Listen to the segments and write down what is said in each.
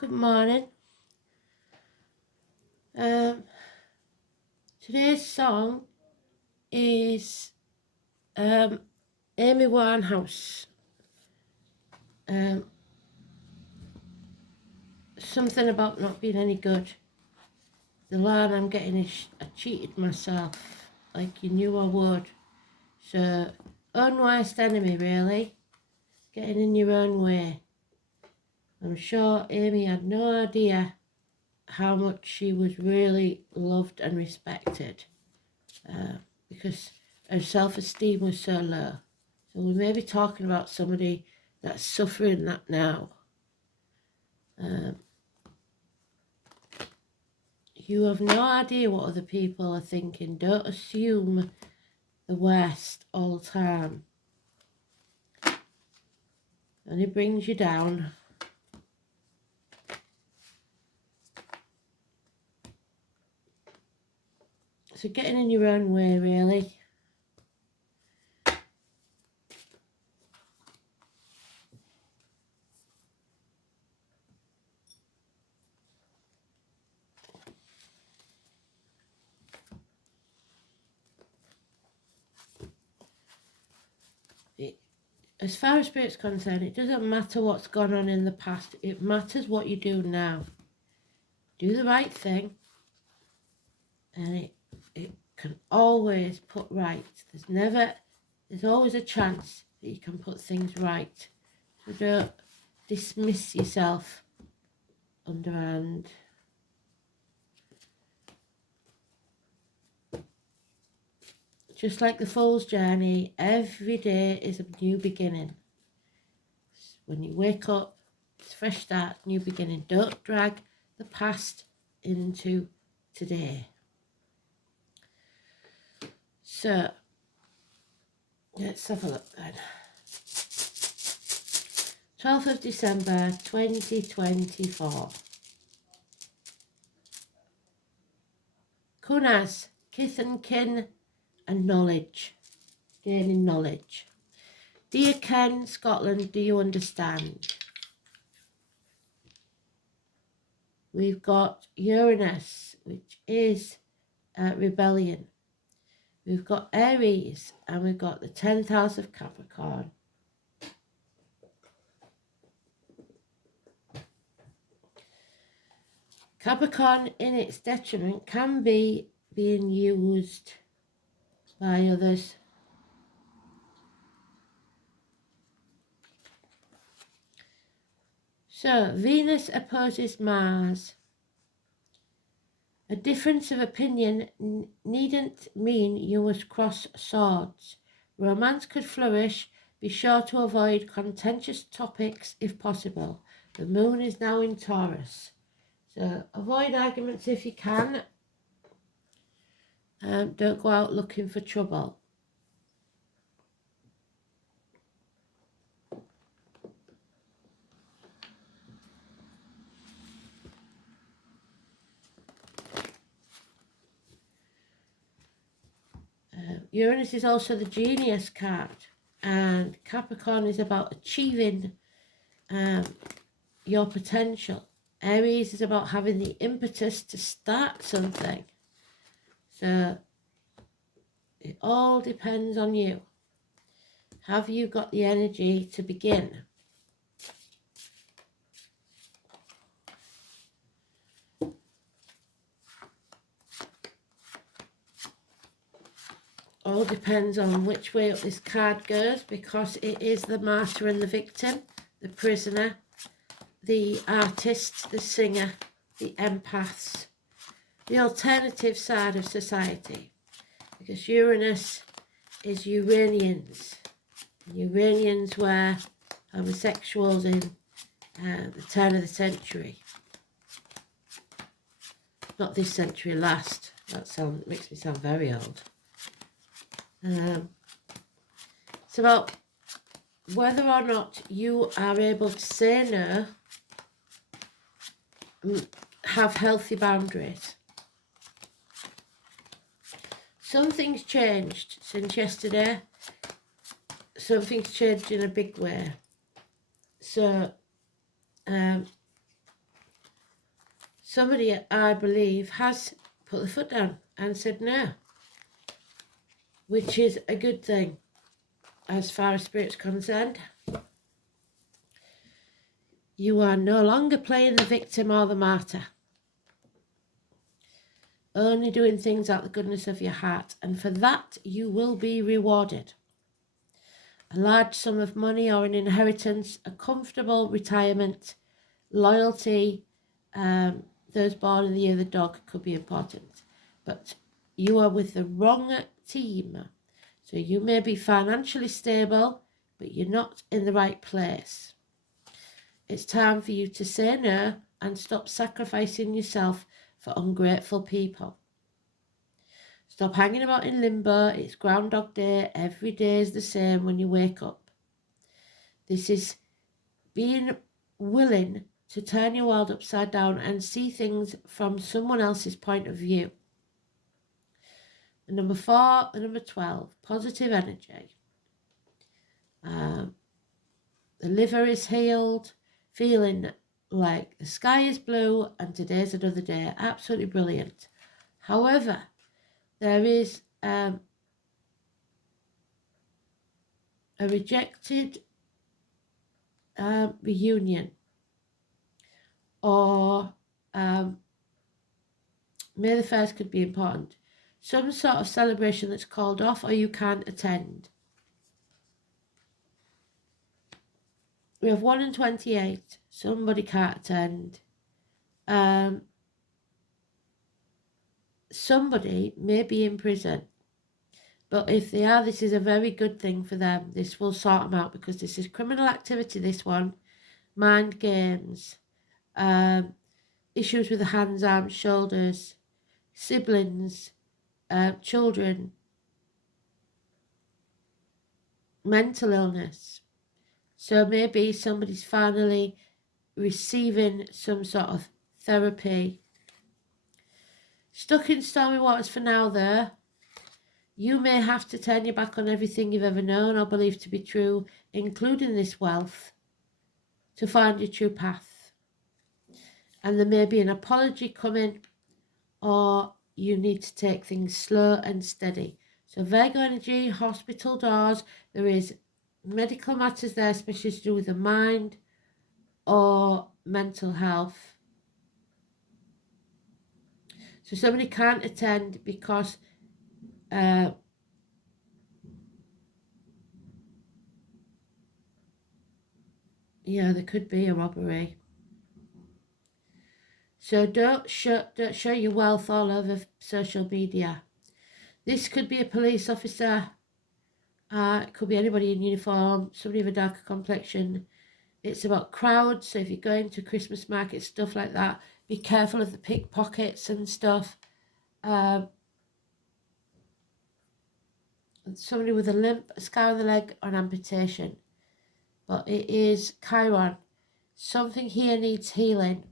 Good morning. Today's song is Amy Winehouse. Something about not being any good. The line I'm getting is, I cheated myself like you knew I would. So, own worst enemy, really. Getting in your own way. I'm sure Amy had no idea how much she was really loved and respected, because her self-esteem was so low. So we may be talking about somebody that's suffering that now. You have no idea what other people are thinking. Don't assume the worst all the time. And it brings you down. So getting in your own way, really. As far as Spirit's concerned, it doesn't matter what's gone on in the past. It matters what you do now. Do the right thing, and it can always put right. There's always a chance that you can put things right. So don't dismiss yourself underhand. Just like the Fool's Journey, every day is a new beginning. When you wake up, it's a fresh start, new beginning. Don't drag the past into today. So, let's have a look then. 12th of December 2024. Kunas, kith and kin and knowledge. Gaining knowledge. Dear Ken, Scotland, do you understand? We've got Uranus, which is rebellion. We've got Aries, and we've got the 10th house of Capricorn. Capricorn, in its detriment, can be being used by others. So, Venus opposes Mars. A difference of opinion needn't mean you must cross swords. Romance could flourish. Be sure to avoid contentious topics if possible. The moon is now in Taurus. So avoid arguments if you can. Don't go out looking for trouble. Uranus is also the genius card, and Capricorn is about achieving your potential. Aries is about having the impetus to start something. So it all depends on you. Have you got the energy to begin? All depends on which way up this card goes, because it is the martyr and the victim, the prisoner, the artist, the singer, the empaths, the alternative side of society. Because Uranus is Uranians. Uranians were homosexuals in the turn of the century. Not this century, last. That makes me sound very old. It's about whether or not you are able to say no, have healthy boundaries. Something's changed since yesterday. Something's changed in a big way. So somebody, I believe, has put the foot down and said no, which is a good thing as far as Spirit's concerned. You are no longer playing the victim or the martyr. Only doing things out of the goodness of your heart, and for that you will be rewarded. A large sum of money or an inheritance, a comfortable retirement, loyalty, those born in the year of the dog could be important. But you are with the wrong team. So you may be financially stable, but you're not in the right place. It's time for you to say no and stop sacrificing yourself for ungrateful people. Stop hanging about in limbo. It's Groundhog Day. Every day is the same when you wake up. This is being willing to turn your world upside down and see things from someone else's point of view. And number 4 and number 12, positive energy. The liver is healed, feeling like the sky is blue and today's another day. Absolutely brilliant. However, there is a rejected reunion, or May the 1st could be important. Some sort of celebration that's called off or you can't attend. We have 1 and 28. Somebody can't attend. Somebody may be in prison. But if they are, this is a very good thing for them. This will sort them out, because this is criminal activity, this one. Mind games. Issues with the hands, arms, shoulders. Siblings. Children. Mental illness. So maybe somebody's finally receiving some sort of therapy. Stuck in stormy waters for now though. You may have to turn your back on everything you've ever known or believed to be true, including this wealth, to find your true path. And there may be an apology coming, or you need to take things slow and steady. So Virgo energy, hospital doors, there is medical matters there, especially to do with the mind or mental health. So somebody can't attend because yeah, there could be a robbery. So don't show your wealth all over social media. This could be a police officer. It could be anybody in uniform, somebody of a darker complexion. It's about crowds, so if you're going to Christmas markets, stuff like that, be careful of the pickpockets and stuff. Somebody with a limp, a scar on the leg, or an amputation. But it is Chiron. Something here needs healing.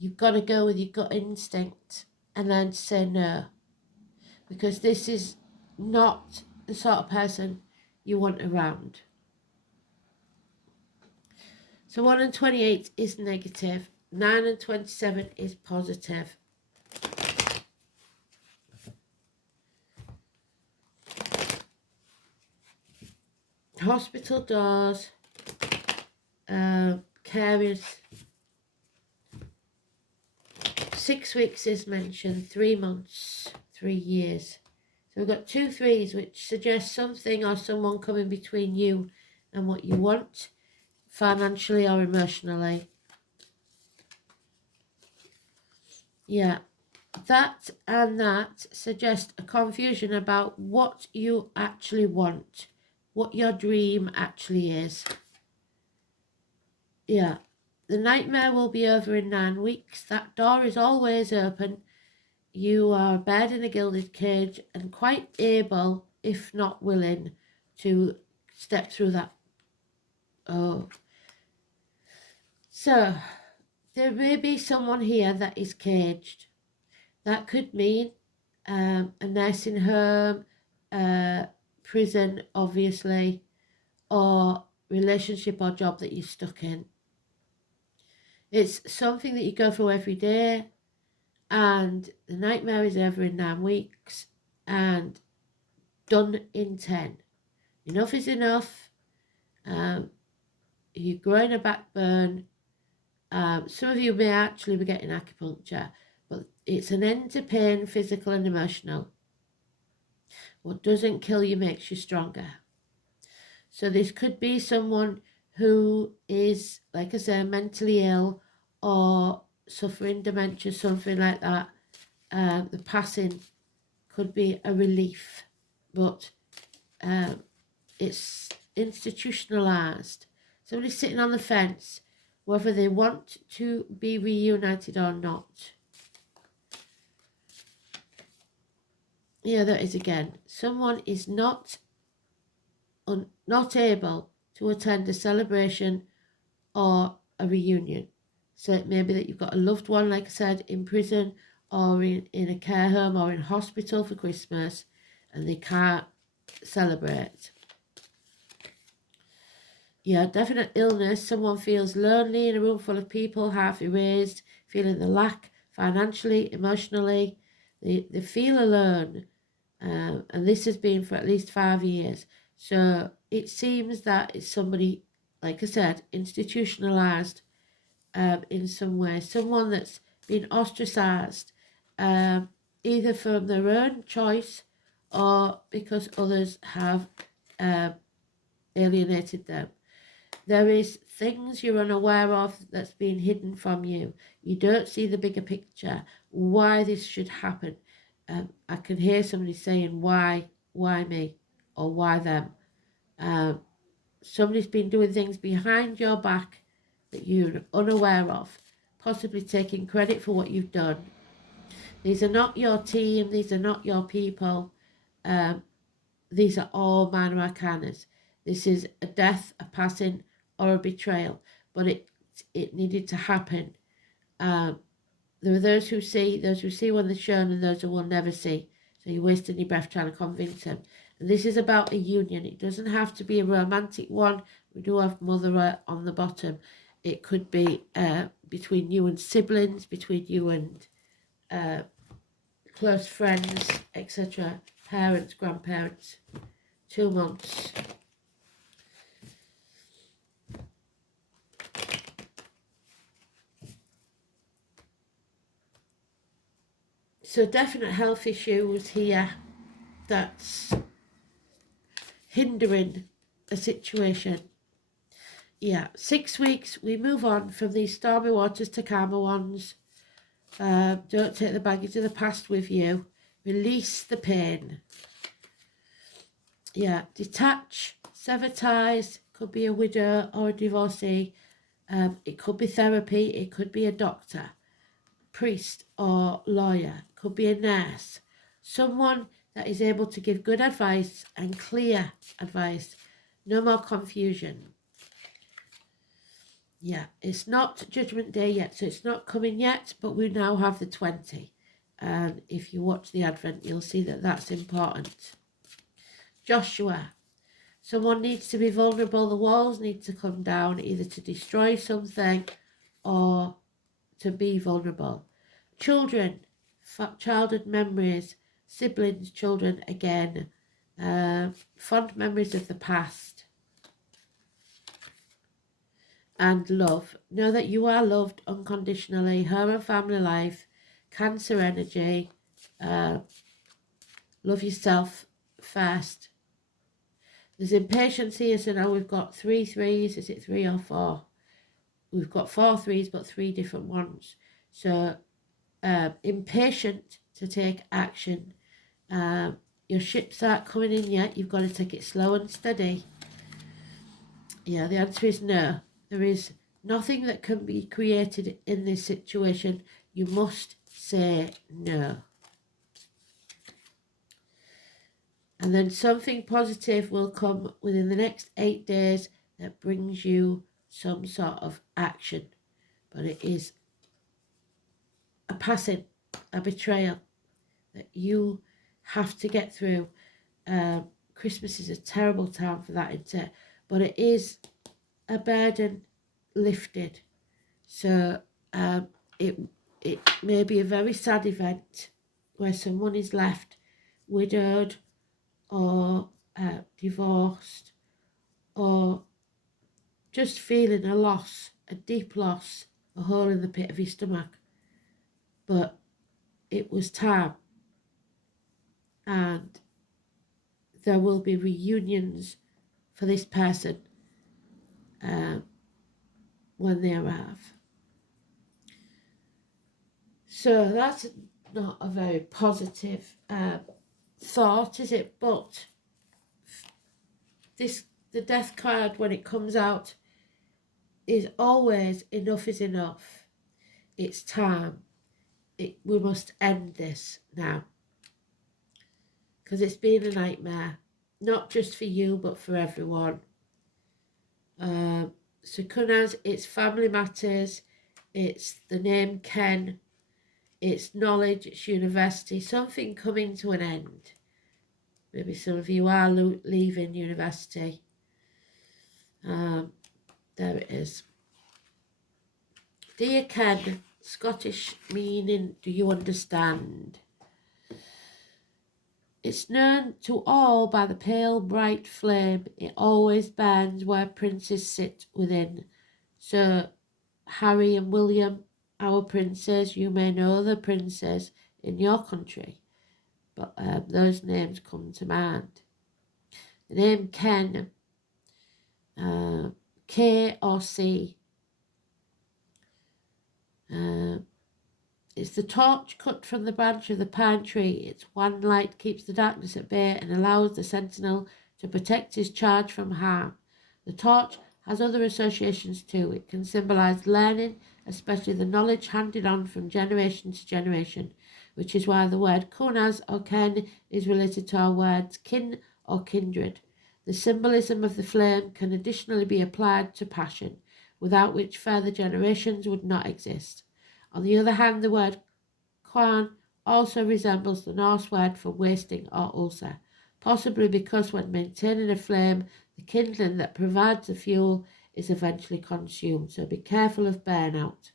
You've got to go with your gut instinct and then say no. Because this is not the sort of person you want around. So 1 and 28 is negative. 9 and 27 is positive. Hospital doors, carriers. 6 weeks is mentioned, 3 months, 3 years. So we've got 2 3s, which suggests something or someone coming between you and what you want, financially or emotionally. Yeah, that and that suggest a confusion about what you actually want, what your dream actually is. Yeah, the nightmare will be over in 9 weeks. That door is always open. You are a bird in a gilded cage and quite able, if not willing, to step through that. Oh. So, there may be someone here that is caged. That could mean a nursing home, prison, obviously, or relationship or job that you're stuck in. It's something that you go through every day, and the nightmare is over in 9 weeks and done in 10. Enough is enough. You're growing a backbone. Some of you may actually be getting acupuncture, but it's an end to pain, physical and emotional. What doesn't kill you makes you stronger. So this could be someone who is, like I say, mentally ill or suffering dementia, something like that. The passing could be a relief, but it's institutionalized. Somebody's sitting on the fence whether they want to be reunited or not. Yeah, that is again. Someone is not able to attend a celebration or a reunion. So it may be that you've got a loved one, like I said, in prison or in a care home or in hospital for Christmas, and they can't celebrate. Yeah, definite illness. Someone feels lonely in a room full of people, half erased, feeling the lack financially, emotionally. They feel alone. And this has been for at least 5 years. So it seems that it's somebody, like I said, institutionalized in some way. Someone that's been ostracized, either from their own choice or because others have alienated them. There is things you're unaware of that's been hidden from you. You don't see the bigger picture, why this should happen. I can hear somebody saying, why me? Or why them? Somebody's been doing things behind your back that you're unaware of, possibly taking credit for what you've done. These are not your team, these are not your people. These are all minor arcanas. This is a death, a passing, or a betrayal, but it needed to happen. There are those who see when they're shown, and those who will never see. So you're wasting your breath trying to convince them. And this is about a union. It doesn't have to be a romantic one. We do have mother on the bottom. It could be between you and siblings, between you and close friends, etc. Parents, grandparents. 2 months. So definite health issues here that's hindering a situation. Yeah, 6 weeks, we move on from these stormy waters to calmer ones. Don't take the baggage of the past with you. Release the pain. Yeah, detach, sever ties. Could be a widow or a divorcee. It could be therapy. It could be a doctor, priest or lawyer. Could be a nurse. Someone that is able to give good advice and clear advice. No more confusion. Yeah, it's not Judgment Day yet, so it's not coming yet, but we now have the 20. And if you watch the Advent, you'll see that that's important. Joshua. Someone needs to be vulnerable. The walls need to come down, either to destroy something or to be vulnerable. Children, childhood memories, siblings, children again, fond memories of the past. And love. Know that you are loved unconditionally. Home and family life, Cancer energy. Love yourself first. There's impatience here, so now we've got 3 threes. Is it 3 or 4? We've got 4 threes, but 3 different ones. So impatient to take action. Your ships aren't coming in yet. You've got to take it slow and steady. Yeah, the answer is no. There is nothing that can be created in this situation. You must say no. And then something positive will come within the next 8 days that brings you some sort of action. But it is a passing, a betrayal that you have to get through. Christmas is a terrible time for that, isn't it? But it is a burden lifted. So it may be a very sad event where someone is left widowed or divorced, or just feeling a loss, a deep loss, a hole in the pit of your stomach. But it was time, and there will be reunions for this person when they arrive. So that's not a very positive thought, is it? But the death card, when it comes out, is always enough is enough. It's time. We must end this now, because it's been a nightmare, not just for you but for everyone. So Kunaz, it's family matters, it's the name Ken, it's knowledge, it's university, something coming to an end. Maybe some of you are leaving university. There it is. Dear Ken, Scottish meaning, do you understand? It's known to all by the pale bright flame. It always burns where princes sit within. So Harry and William, our princes, you may know the princes in your country, but those names come to mind. The name Ken, K or C. It's the torch cut from the branch of the pine tree. Its one light keeps the darkness at bay and allows the sentinel to protect his charge from harm. The torch has other associations too. It can symbolise learning, especially the knowledge handed on from generation to generation, which is why the word kunaz or ken is related to our words kin or kindred. The symbolism of the flame can additionally be applied to passion, without which further generations would not exist. On the other hand, the word kwan also resembles the Norse word for wasting or ulcer, possibly because when maintaining a flame, the kindling that provides the fuel is eventually consumed, so be careful of burnout.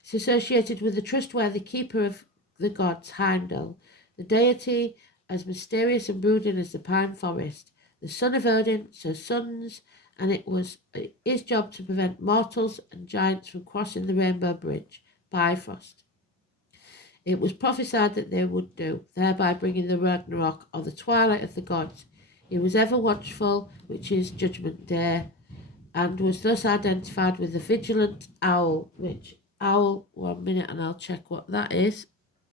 It's associated with the trustworthy keeper of the gods, Heimdall, the deity as mysterious and brooding as the pine forest, the son of Odin, so sons, and it was his job to prevent mortals and giants from crossing the Rainbow Bridge, Bifrost. It was prophesied that they would do, thereby bringing the Ragnarok, or the twilight of the gods. He was ever watchful, which is Judgment Day, and was thus identified with the vigilant owl, which owl, 1 minute and I'll check what that is.